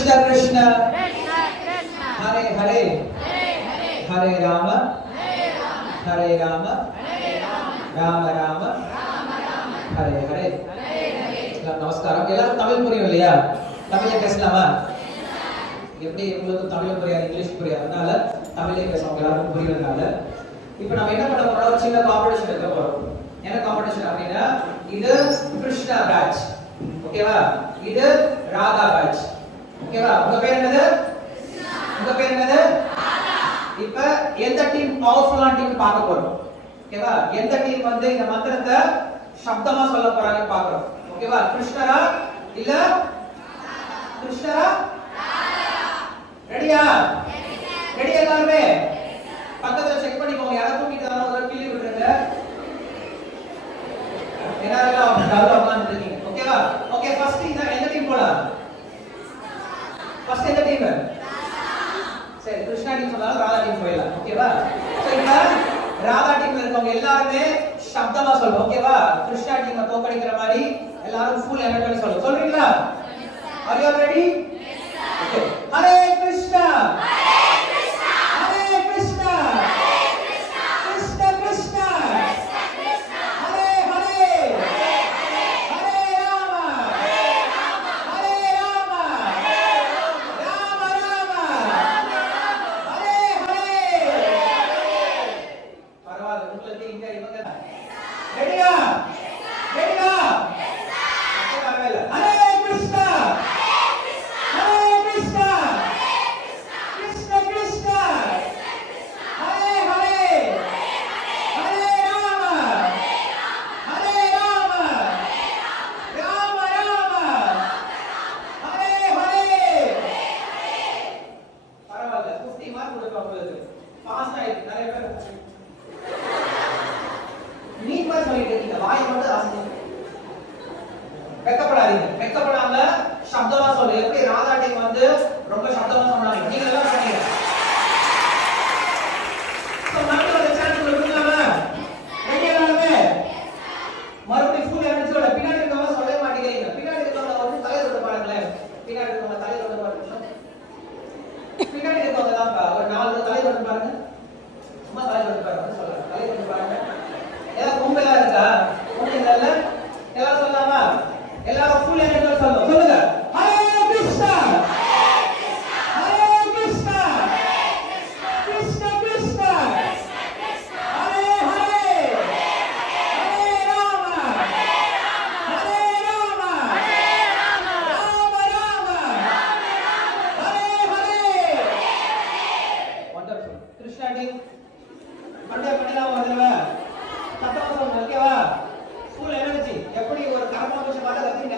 कृष्ण कृष्ण हरे हरे हरे राम राम राम हरे हरे. நமஸ்காரம். எல்லாரும் தமிழ் புரியும் இல்லையா? தமிழ்ல பேசலாமா? எப்படி உங்களுக்கு தமிழ் புரியாது, இங்கிலீஷ் புரியாது, அதனால தமிழ்ல பேசுவோம், எல்லாருக்கும் புரியறதுனால. இப்போ நம்ம என்ன பண்ண போறோம்? ஒரு சின்ன காம்படிஷன் வைக்க போறோம். என்ன காம்படிஷன் அப்படின்னா, இது கிருஷ்ணா பேட்ச், ஓகேவா? இது ராதா பேட்ச், ஓகேவா? உங்க பேர் என்னது? உங்க பேர் என்னது? இப்போ எந்த டீம் பவர்ஃபுல்லான டீம் பார்க்க போறோம், ஓகேவா? எந்த டீம் வந்து இந்த மந்திரத்தை சப்தமா சொல்ல போறாங்கன்னு பார்க்கறோம், ஓகேவா? கிருஷ்ணரா இல்ல கிருஷ்ணரா? ரெடியா? ரெடி எல்லாருமே? பக்கத்துல செக் பண்ணிக்கோங்க, யாரோ தூக்கிட்டு வராங்க, ஒரு கிளி விட்டுருங்க. எல்லாரும் நல்லா உட்கார்ந்து இருக்கீங்க, ஓகேவா? ஓகே, ஃபர்ஸ்ட் எந்த டீம் போலாம்? ஃபர்ஸ்ட் எந்த டீம்? சரி, கிருஷ்ணா டீம் சொன்னாலும் ராதா டீம் போயிடலாம், ஓகேவா? சோ இப்போ ராதா டீம்ல இருக்கவங்க எல்லாருமே சப்தமா சொல்லுங்க, ஓகேவா? கிருஷ்ணா டீமை தோக்கடிக்கிற மாதிரி எல்லாரும் ஃபுல் எனர்ஜியோட சொல்லுங்க. சொல்றீங்களா? Are you ready? Okay. Hare Krishna Hare Krishna Krishna Krishna Hare Hare Hare Rama Hare Rama Rama Rama Hare Hare. பரவாயில்ல, உங்களுக்கு இங்க இவங்க ரெடியா? ரெடியா? ஹரே கிருஷ்ணா ஹரே கிருஷ்ணா கிருஷ்ண கிருஷ்ண ஹரே ஹரே ஹரே ராம ஹரே ராம ராம ராம ஹரே ஹரே. பரவாயில்ல, 50 மார்க் கொடுக்கலாம் உங்களுக்கு. பாஸ் ஆயிடுச்சு நிறைய பேர். நீங்க சொல்லிட்டு இருக்கீங்க, வாய் மட்டும் ஆசை. வெக்கப்படாதீங்க, வெக்கப்படாம சப்தமா சொல்லுங்க. எப்படி ராதா டீம் வந்து ரொம்ப சப்தமா சொன்னாங்க, நீங்க எல்லாம் சொன்னீங்க. சோ மறுபடியும் அந்த சான்ஸ் கொடுக்கலாமா? ரெடி எல்லாருமே? மறுபடியும் ஃபுல் எனர்ஜியோட. பின்னாடி இருக்கவங்க சொல்லவே மாட்டேங்கிறீங்க. பின்னாடி இருக்கவங்க வந்து தலையை தொட்டு பாருங்களேன். பின்னாடி இருக்கவங்க தலையை தொட்டு பாருங்க. பின்னாடி இருக்கவங்க தான் ஒரு 4 தலையை தொட்டு பாருங்க. சும்மா தலையை தொட்டு பாருங்க சொல்லுங்க. தலையை தொட்டு பாருங்க. ஏதாவது கும்பலா இருக்கா? கும்பல் இல்ல? எல்லாரும் சொல்லலாமா? எல்லாரும் ஃபுல் எனர்ஜியோட சொல்லுங்க. சொல்லுங்க. Hare Krishna Hare Krishna Krishna Krishna Hare Hare Hare Rama Hare Rama Rama Rama Hare Hare. Wonderful. Krishna team Monday பண்ணலாம் வரதுல சத்தமா சொல்லுங்க, ஓகேவா? Full energy. எப்படி ஒரு கரமா வச்சு பாட கத்துங்க.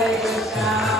Hare Krishna.